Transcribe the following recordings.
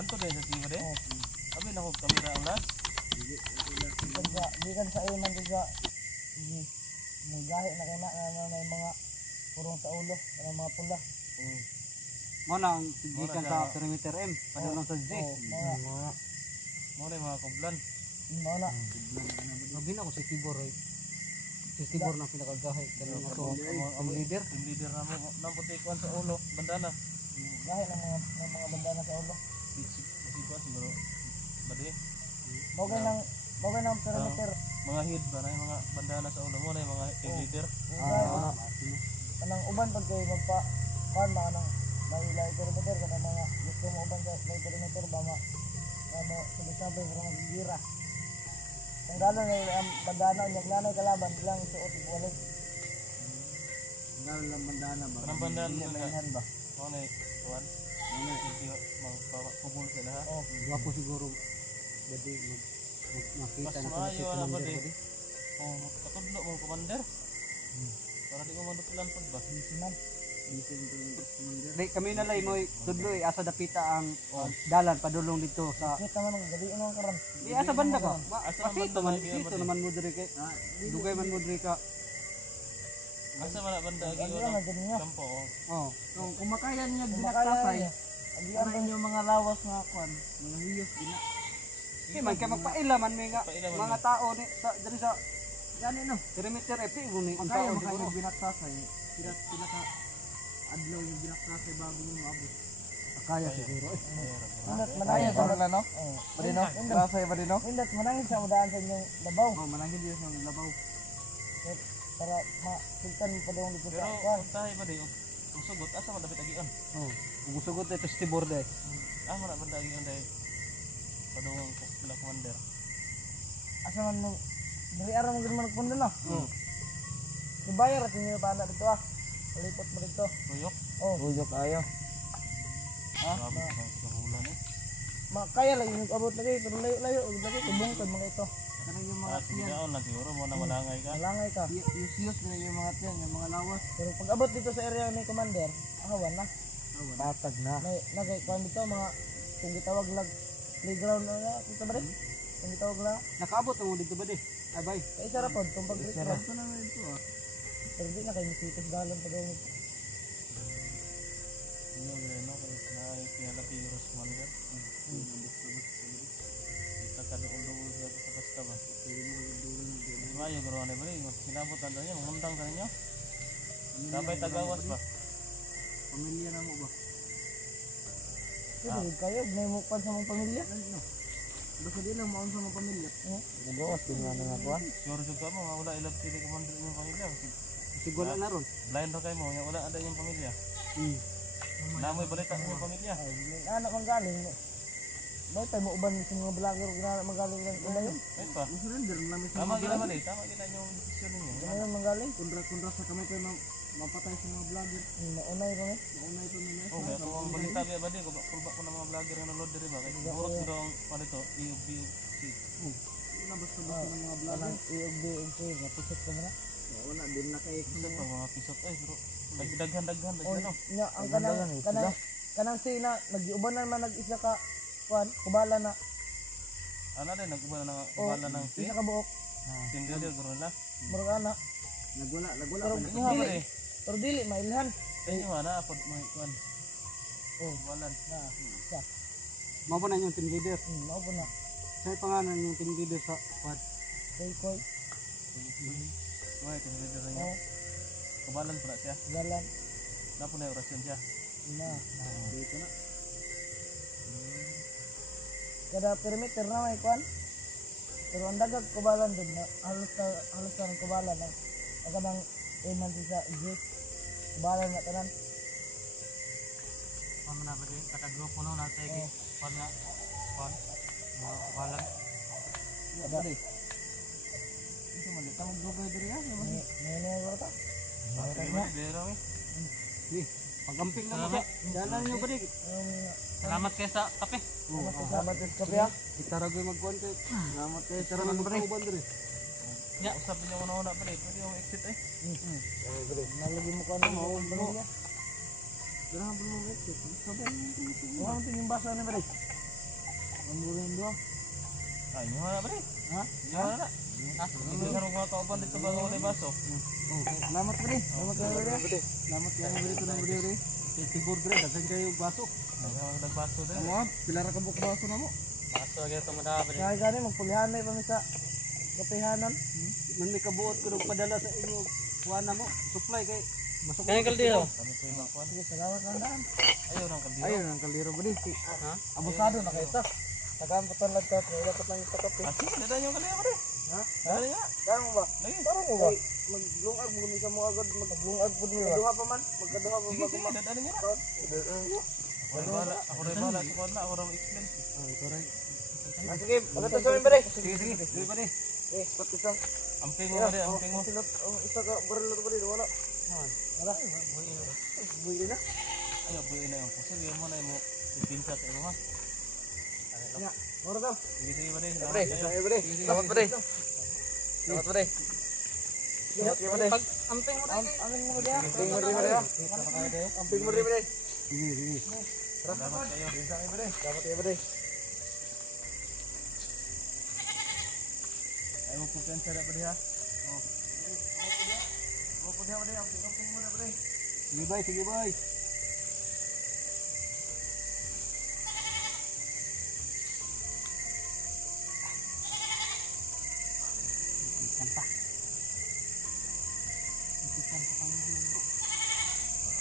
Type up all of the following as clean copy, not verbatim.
Anto din sa siya de. Abi na ko kamera ang last. Di kan sa iman diga. Mugahi na kay na may mga purong sa ulo, ng mga pula. Mo na ang gikan sa perimeter M, padulong sa Z. Mo na mga kublan. Mo na. Labi na ko sa Tibor ay. Si Tibor na pinakagahi kanina ko ang leader. Ang leader na mo nang putikon sa ulo, bandana. Gahi ng mga bandana sa ulo. Putikon siguro. Badi. Bagay ng perimeter. Mga head ba na yung mga bandana sa ulo mo na yung mga leader. Kanang uban pag kayo magpa kan mga nang mailay perimeter kanang mga gusto mo uban sa perimeter ba ma ano sabi-sabi pero magigira. Ang gano'n ang bandana niya nanay kalaban lang suot walik. Ngal lang bandana ba? Kanang bandana Mainhan ba? mo na kuan. Ano yung magpapubul sila ha? Gwapo siguro. Badi makita na Mas si maayo na commander ba badi. Oh, katudlo mo commander. Para di ko madutulan pud ba? Bisiman. Di kami na lay mo tudloy asa dapita ang dalan padulong dito sa Kita man ang gabi mo karon. di asa banda ka. Asa Pasito man man banda dito naman mo diri kay dugay man mo diri ka. Asa man na banda Ano gyud lang ang ganyan niya. kampo. Oh, Kung kumakayan niya Kumakasay. binaktasay, ano yung mga lawas nga kwan, mga hiyos gina. di man kay magpaila man may nga Magpaila man mga tao ni sa diri sa Gani no. perimeter epi ni ang Kaya tao mo kayo siguro. binaktasay, sila ka adlaw yung binaktasay bago mo maabot. Kaya siguro. Indot manangin sa na no? Oh. Badino, binaktasay badino. Indot manangin sa udaan sa inyong labaw Oh, manangin Diyos ng labaw. para masultan mo pa daw dito Pero sa kwan. tahay ba di og sugot asa man dapat agian. Oh, gusugot ito si Tibor day. Ah man banda agian dai. Padung sila commander. Asa man mo dari araw mo gid man nagpundo na. Dibayar at inyo pa na dito ah. Palipot mo dito. Tuyok. Oh, Uyok ayo. Grabe sa bulan eh. makaya lang yung abot lagi pero layo-layo lagi kubungkod mga ito. Kanang yung mga tiyan. Sigaon lang siguro mo na malangay ka. Malangay ka. Yus na yung mga tiyan, yung mga lawas. Pero pag abot dito sa area ni commander, awan na. Patag na. May nagay kwan dito mga kung gitawag lag playground na kita ba rin? Kung gitawag lang. Nakaabot mo dito ba di? Ay bay. Kay isa ra pod kung pag Ito na ito ah. pero di na kay misitos dalan pa daw. Ano gano kay na pinalati yung commander. Kita ka doon sa basta ba. Mayo garo na ba ni sinabot ang niya mangundang sa inyo. Sabay tagawas ba? Pamilya na mo ba? Pero kayo may mukpan sa mga pamilya. Basta di lang maon sa mga pamilya. Gawas din nga nga kuan. Sure jud ka mo nga wala ilab sila commander yung pamilya. Siguro na ron. Blind ra kay mo nga wala ada yung pamilya. Namoy balita sa yung pamilya. Ay, may anak man galing. Dahil tayo mo uban sa mga vlogger ginana magaling lang ila yun. Ay pa. Surrender namin sa Tama mga gina man eh. Tama gina yung desisyon ninyo. Ginana magaling. kundra sa kamay tayo mapatay sa mga vlogger. Naunay ko ni. Mauna ito nila. Oh, kaya kung ang balita ba di ko kulba ko ng mga vlogger nga nalod diri ba kay siguro sila ang ano to, EUB. Wala basta-basta ng mga vlogger. Kanang iog nga pusit ko na. Wala din na kay Isa pa mga pisot ay pero daghan-daghan ba Oh, ano? nya ang kanang sina nagiuban na man nag-isa ka kuan kubala na. Ano din nagkuha na kubala ng Isa ka buok. tindio dia guro na. Murag ana. nagwala Pero pa na. Inyo ba eh? Pero dili mailhan. Inyo na apod mga kuan. Oh, Walan. na isa. Mao pa na yung team leader. Mao po na. Sa pangalan yung team leader sa squad. Koy. May tindio dia niya. Oh, Kubalan pala siya. galan Napo na orasyon siya. na. Dito na. Kada perimeter na may kuan. Pero ang dagag kubalan din na halos ka ng kubalan na kadang iman sa exist. Kubalan na tanan. Pamo na ba di katagrupo no na sa igi. Kuan nga. Kuan. Mga kubalan. Kada Ito mali tawag dugay diri ah. may ko ta. Dero mi. Di, pagamping na mo siya. Dalan nyo ba di? Salamat kay sa kape. Salamat sa kape ah. Itaragoy magkuhan kayo. Salamat kayo Tara na magkauban diri. Ya, usap niyo una-una pa rin. Pwede yung exit eh. Nalagi mo kuan mo ang pamilya. Grabe mo exit. Sabi Ano yung basa ni Bari? Ang bulan doon. Ay, nyo na ba rin? Ha? Nyo na na. Hindi ka rin mga kauban dito bago wala baso. Okay. Salamat pre. Salamat pre. Salamat yan pre to ng pre. Tibor dire daghan kayo baso. Nagbaso din. Amo, pila ra ka buk baso na mo. Baso agad ito madami rin. Kaya gani magpulihan na pa mi sa kapihanan. Man may kabuot ko ng padala sa inyo kuana mo, supply kay masuk. Kaya kaldero. Kami po yung mga kuwan. Sige, salamat lang daan. Ayaw ng kaldero. Ayun ang kaliro ba di? Ha? Abusado na kayo sa. Tagamputan lang ka, may dapat lang yung pakape. Ah, sige, dadaan yung kaldero rin. Ha? Dali nga. Kaya mo ba? Lagi. Tara mo ba? Maglungag mo sa mo agad, maglungag po niyo. Magduha pa man, magkaduha pa Sige, ba sige, dadaan niya na. Ako rin bahala. Ako rin bahala. Sa kuwan na. Ako rin explain. Sige, maganda sa mga bare. Sige, sige pa rin. Eh, pati sa. Amping mo ba rin? Amping mo. Silot, isa ka baril na ba rin, wala. Wala. Buhay na. Ayaw, buhay na yung puso. Ayaw mo na yung ipinsa sa iyo ha. Ya, moro daw. Sige, sige ba rin? Pre, sige bare. Salamat bare. Salamat bare. Salamat kayo bare. Amping mo Amin mo dia. Amping mo dia. Amping mo dia. Sige, sige. Salamat kayo. Salamat kayo bare. Ayaw mo pupensa na pa rin ha. Mo po dia bare. Amping mo na bare. Sige bay, sige bay. Ikan pa. Ikan pa kang mga bro.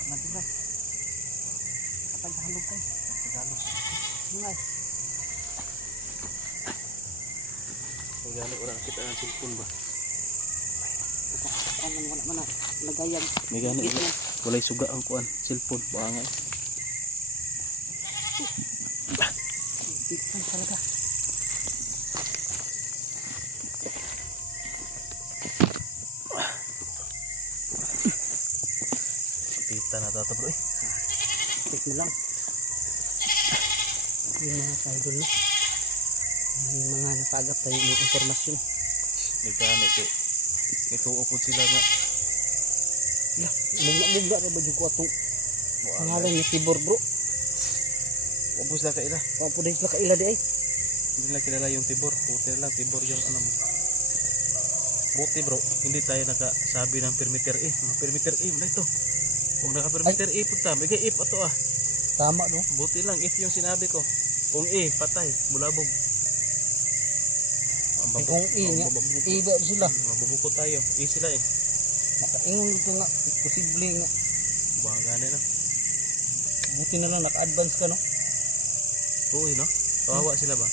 Nanti bay. Katag halog kay. Tagalog. Ngay. Tagalog, wala kita ng cellphone ba? Ano wala man nagayag. May gani wala. Walay suga ang kuan, cellphone, buangay. Ikan talaga. Kita na to bro eh. Ito lang. Yung mga kaidol no. Yung mga natagap tayo ng informasyon. May gani ko. Ituo ko sila nga. Ya, mugla ra ba jud ko atong Buangay. pangalan ni Tibor bro. Ubus na kaila. Papuday sila kaila di ay. Hindi na kilala yung Tibor. Buti na lang Tibor yung ano mo. Buti bro, hindi tayo nakasabi ng perimeter E. Mga perimeter E, wala ito. Kung naka-perimeter E punta, may if ato ah. Tama no. Buti lang if yung sinabi ko. Kung E, patay, bulabog. Ay, kung inya, iba sila. Mabubuko tayo. E sila eh. Nakaingon ito nga posible nga. Buang gani na. Buti na lang naka-advance ka no. Uy no? Kawawa sila ba?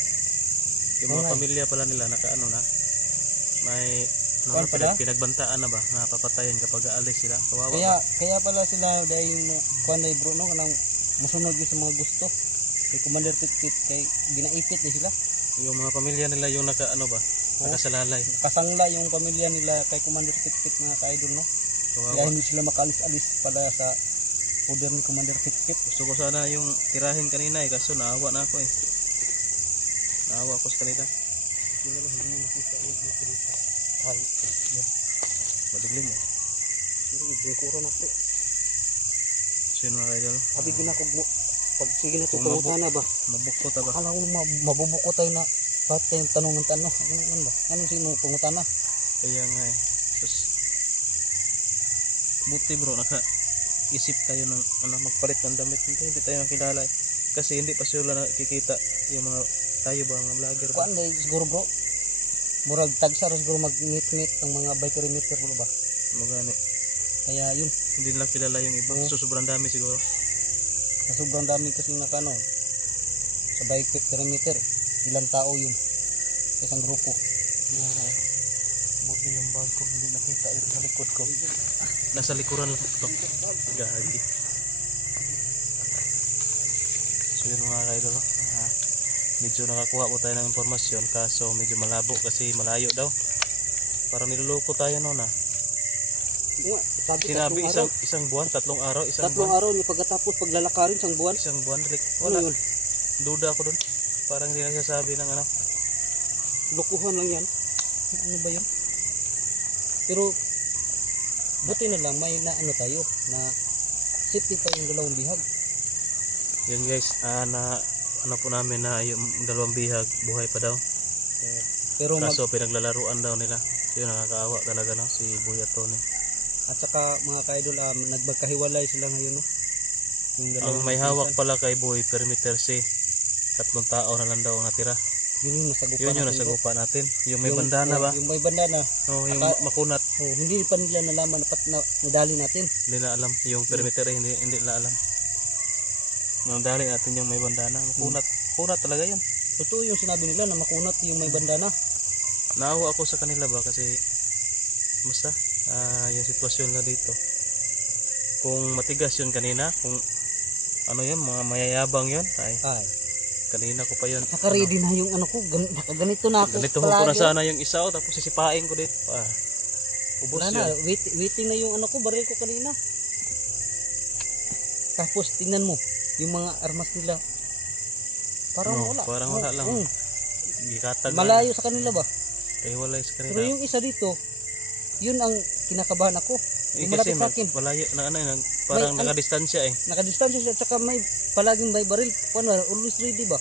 Yung mga Okay. pamilya pala nila nakaano na. May Kuwan pa daw? pinagbantaan na ba na papatayin kapag aalis sila. Kawawa Kaya ba? kaya pala sila dahil kuan dai bro no kanang musunod gyud sa mga gusto. Kay Commander Pitkit kay ginaipit ni sila. Yung mga pamilya nila yung nakaano ba? Nakasalalay. Kasangla yung pamilya nila kay Commander Pitkit mga kaidol no. Kaya Kawawa. hindi sila makalis-alis pala sa order ni Commander Pitkit. Gusto ko sana yung tirahin kanina eh kaso naawa na ako eh. Naawa ako sa kanila. Madiglim eh. Ibiguro na po. So yun mga kaidol. Sabi ginakog mo pag sige na Kung tutungutan na ba? Mabukot ba? Akala ko mabubuko tayo na bakit tayong tanong ng tanong. Ano ba? Ano sino pungutan na? Kaya nga eh. Tapos, buti bro, naka-isip tayo ng magpalit ng damit. Hindi tayo nakilala eh. Kasi hindi pa sila nakikita yung mga tayo ba, mga vlogger ba? Kuan day siguro bro. Murag tagsa ro siguro mag-meet ang mga by perimeter bro ba. Magani. Kaya yun, Hindi nila kilala yung iba. So, sobrang dami siguro. sa sobrang dami kasi nakano sa by perimeter, ilang tao yun. Isang grupo. Buti yung bag ko, hindi nakita sa likod ko. Nasa likuran lang ito. Gagi. So yun mga kaidol. Medyo nakakuha po tayo ng impormasyon kaso medyo malabo kasi malayo daw. Parang niloloko tayo noon ah. Sabi Sinabi tatlong isang buwan, 3 araw, isang tatlong buwan. araw niya pagkatapos paglalakarin isang buwan. Isang buwan, Rick. Ano Wala. yun? Duda ako dun. Parang hindi nagsasabi ng ano. Lokohan lang yan. Ano ba yun? Pero buti na lang may na ano tayo na safety tayong dalawang bihag. Yan guys, na ano po namin na yung dalawang bihag buhay pa daw. Pero Kaso pinaglalaruan daw nila. So yun, nakakaawa talaga no, si Boy at Tony. at saka mga ka-idol, nagmagkahiwalay sila ngayon, no? Yung Ang dalawang may hawak pinsan. pala kay Boy, perimeter C. 3 tao na lang daw ang natira. Yun yung nasagupan Yun yung natin, bro. nasagupa natin. Yung may bandana ba? Yung may bandana. Oh, yung makunat. Hindi pa nila nalaman na nadali natin. Hindi na alam. Yung perimeter hindi na alam. Nadali natin yung may bandana. Makunat. Kunat talaga yan. Totoo yung sinabi nila na makunat yung may bandana. Naawa ako sa kanila ba kasi basta yung sitwasyon na dito. Kung matigas yun kanina, kung ano yun, mga mayayabang yun, ay kanina ko pa yun. Naka-ready na yung ano ko, ganito na ako. Ganito ko na sana yung isa tapos sisipain ko dito. Ubos Wala na, yun. waiting na yung ano ko, baril ko kanina. Tapos tingnan mo, yung mga armas nila. Parang No, wala. parang wala lang. Gikatag Malayo sa kanila ba? Kaya wala sa kanila. Pero yung isa dito, yun ang kinakabahan ako. Eh, Yung kasi malapit sa akin, malayo na parang May- nakadistansya eh. nakadistansya siya, tsaka may palaging may baril. Ano, always ready ba?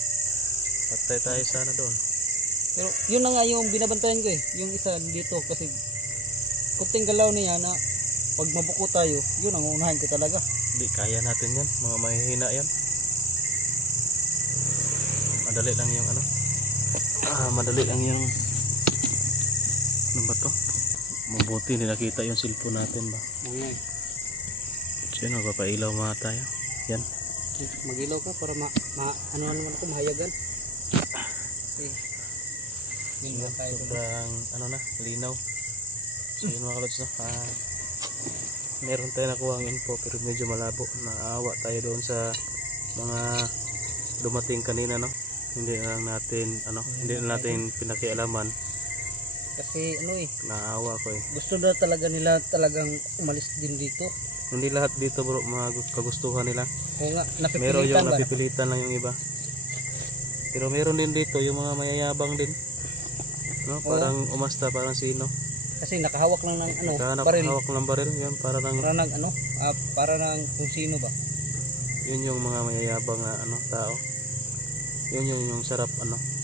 Patay tayo sana doon. Pero yun na nga yung binabantayan ko eh. Yung isa dito kasi kunting galaw niya na pag mabuko tayo, yun ang unahin ko talaga. Hindi, kaya natin yan. Mga mahihina yan. Madali lang yung ano. Madali lang yung ano ba to? Mabuti hindi nakita yung cellphone natin ba. Okay. Sino, papailaw mga tayo. Yan. Magilaw ka para ano naman ako mahayagan. Okay. Yun na tayo. Sobrang ano na, linaw. So yun mga kalods no. Meron tayo nakuha ang info pero medyo malabo. Naawa tayo doon sa mga dumating kanina no. Hindi na lang natin hindi na natin pinakialaman. Kasi ano eh, Naawa ko eh. gusto na talaga nila talagang umalis din dito. Hindi lahat dito bro mga kagustuhan nila. O nga, Meron yung napipilitan ba? napipilitan lang yung iba. Pero meron din dito yung mga mayayabang din. No, parang umasta, parang sino. Kasi nakahawak lang ng ano, Nakahanap baril. hawak ng baril, yan para ng Para ng ano, para ng kung sino ba. yun yung mga mayayabang na tao. Yun yung sarap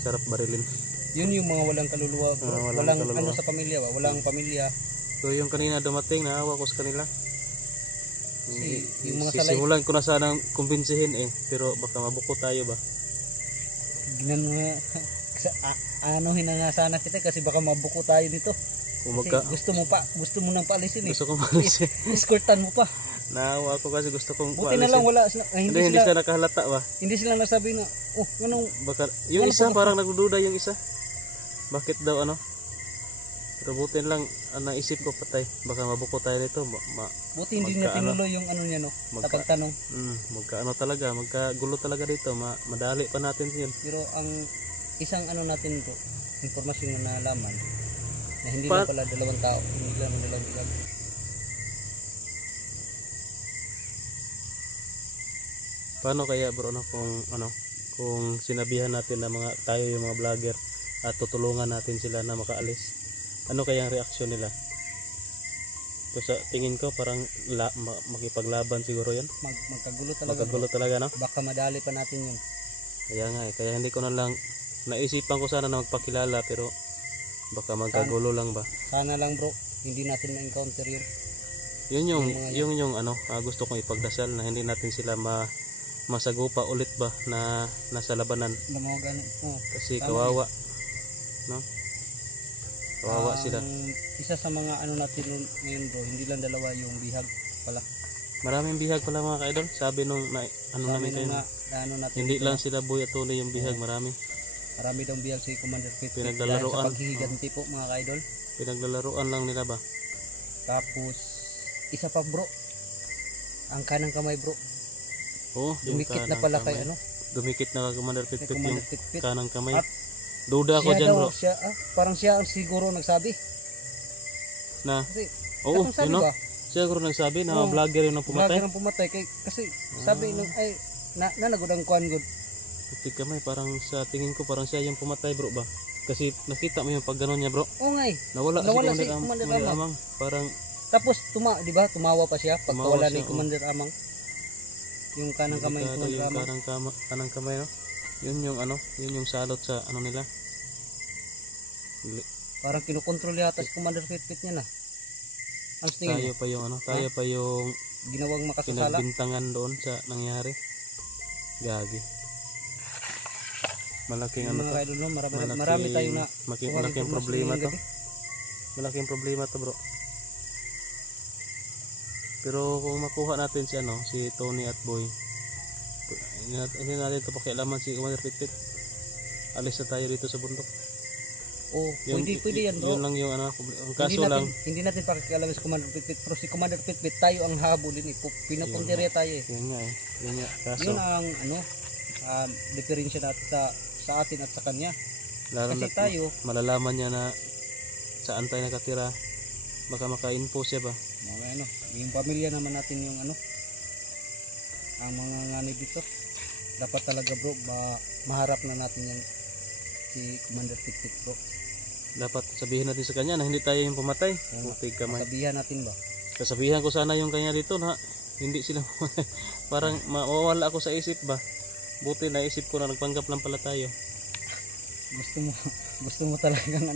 sarap barilin. Yun yung mga walang kaluluwa, bro. Walang walang kaluluwa. ano sa pamilya ba? Walang pamilya. So yung kanina dumating, naawa ko sa kanila. Kasi yung mga salay, Sisimulan ko na sanang kumbinsihin pero baka mabuko tayo ba? ginan nga, anuhin na nga sana kita kasi baka mabuko tayo dito. Kung Kasi gusto mo nang paalisin eh. gusto kong maalisin. Escortan mo pa. Naawa ko kasi gusto kong Buti na lang wala sila, Hindi sila nakahalata ba? hindi sila nasabi na, anong, Baka, yung Ano isa po? parang nagdududa yung isa. Bakit daw Pero buti lang naisip ko patay. Baka mabuko tayo nito. buti hindi na tinuloy yung ano niya, no? Tapagtanong. Magkagulo talaga dito. Madali pa natin yun. Pero ang isang ano natin bro, informasyon na nalaman na hindi Pa- lang pala dalawang tao, hindi lang dalawang bilag. Paano kaya bro kung sinabihan natin na tayo yung mga vlogger at tutulungan natin sila na makaalis? Ano kaya ang reaksyon nila? So, sa tingin ko parang makipaglaban siguro yan. Magkagulo talaga. Magkagulo talaga no? Baka madali pa natin yun. Kaya nga kaya hindi ko na lang naisipan ko sana na magpakilala pero baka magkagulo lang ba. Sana lang bro, hindi natin ma-encounter yun. Yun yung gusto kong ipagdasal na hindi natin sila masagupa ulit ba na nasa labanan Lumawagan. kasi Tama kawawa no? Kawawa sila. Isa sa mga ano natin ngayon bro, hindi lang dalawa yung bihag pala. Maraming bihag pala mga ka-idol. Sabi nung namin kayo. Natin Hindi ito, lang sila Boy at Tony yung bihag, marami. marami daw bihag si Commander Pip. Pinaglalaroan. Sa paghihiganti po mga ka-idol. Pinaglalaroan lang nila ba? Tapos isa pa bro, ang kanang kamay bro, Oo, yung dumikit na kanang pala kamay. kay ano, Dumikit na kay Commander Pip kay yung Commander Pit. kanang kamay. At Duda ako siya dyan daw, bro. parang siya ang siguro nagsabi. Na, Kasi oo, katong sabi yun no? ba? Siya siguro nagsabi na Oo. vlogger yun ang pumatay. Vlogger ang pumatay kasi sabi nung ay nanagod ang kuan good. Puti kamay, parang sa tingin ko parang siya yung pumatay bro ba? Kasi nakita mo yung pag gano'n niya bro. Oo nga eh. Nawala Si si Commander Commander Amang. Amang. Parang Tapos di ba? Tumawa pa siya Tumawa pagkawala siya, ni Commander Amang. Yung kanang kamay ni delikado Commander yung Amang. kanang kamay no? Yun yung salot sa ano nila. Parang kinukontrol yata si Commander Pitpit niya na. Ang tingin mo, Tayo pa yung ginawang makasasala. pinagbintangan doon sa nangyari. Gagi. Malaking Yung mga idol, no? Marami tayo na malaking problema to. Malaking problema to, bro. Pero kung makuha natin si Tony at Boy, hindi natin ito pakialaman si Commander Pitpit. Alis na tayo dito sa bundok. Oh, pwede yan, bro. Yun lang yung ang kaso hindi natin pakialaman si Commander Pitpit, pero si Commander Pitpit tayo ang habulin eh. Pinupuntirya tayo eh. Yun nga eh. Kaso, yun ang diferensya natin sa atin at sa kanya. lalo Kasi na tayo, malalaman niya na saan tayo nakatira. Baka maka-info siya ba? yung pamilya naman natin yung ang mga ngani dito. Dapat talaga, bro, maharap na natin yan si Commander Pitpit, bro. Dapat sabihin natin sa kanya na hindi tayo yung pumatay. Putig kamay. Sabihan natin ba? Sasabihan ko sana yung kanya dito na hindi sila parang mawawala ako sa isip ba. Buti naisip ko na nagpanggap lang pala tayo. Gusto mo talagang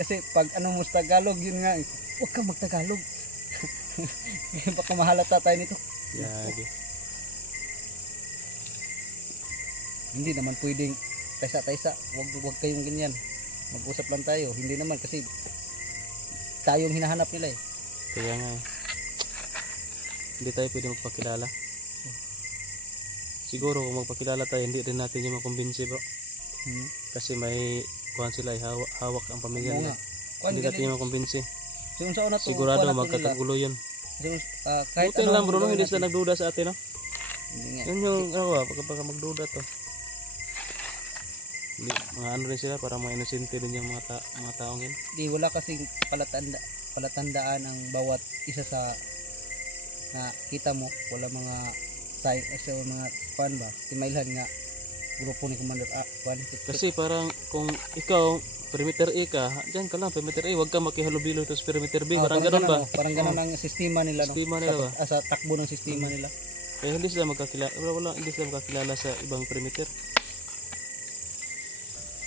kasi pag mo sa Tagalog, yun nga, huwag kang magtagalog. Baka mahalata tayo nito. Yagi. Hindi naman pwedeng taysa-taysa, wag kayong ganyan. Mag-usap lang tayo. Hindi naman kasi tayong hinahanap nila eh. Kaya nga hindi tayo pwede magpakilala. Siguro kung magpakilala tayo, hindi rin natin yung makumbinsi, bro. Kasi may kuhan sila, hawak ang pamilya nila. Hindi natin yung makumbinsi. Sigurado magkakagulo yun. Kahit buti lang, bro, hindi sila nagduda sa atin, no? Yun yung pagka magduda to. Hindi, mga rin sila, para mga inosente din yung mga taong yun. Di, wala kasing palatandaan ang bawat isa sa na kita mo. Wala mga mga fan ba, timailhan nga grupo ni Commander kasi parang kung ikaw perimeter A ka, diyan ka lang perimeter A, wag ka makihalubilo sa perimeter B, parang ganoon ba? Parang ganoon ang sistema nila, ba? Sa takbo ng sistema nila. Kaya hindi sila magkakilala, hindi sila magkakilala sa ibang perimeter.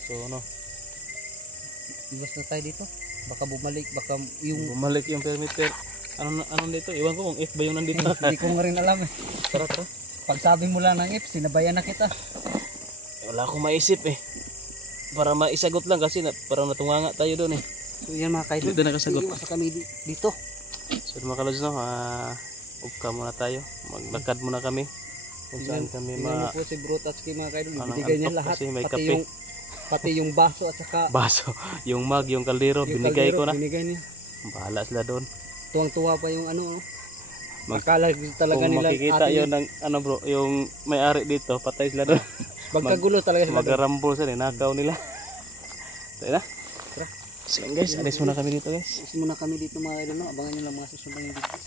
So iwas na tayo dito. Baka bumalik yung perimeter. Anong dito? Iwan ko kung F ba yung nandito. Hindi ko nga rin alam eh. Tara. Pag sabi mo lang ng F, sinabayan na kita. Wala akong maisip eh. Para maisagot lang kasi parang natunganga tayo doon eh. So yan mga kaidol. Dito nakasagot. Iwas kami dito. So mga kalods, upka muna tayo. Maglakad muna kami. Kung saan kami mo po si Bro Tatsuki mga kaidol. Binigay niya lahat. Pati yung baso at saka yung mug, yung kaldero, binigay ko na. Binigay niya. Bahala sila doon. Tuwang-tuwa pa yung akala talaga kung nila makikita yun ng bro, yung may-ari dito, patay sila doon. Magkagulo talaga sila. Magarambol sila, nakaw nila. Tayo na. So guys, alis muna kami dito guys. Alis muna kami dito mga idol, abangan nyo lang mga susunod ng video.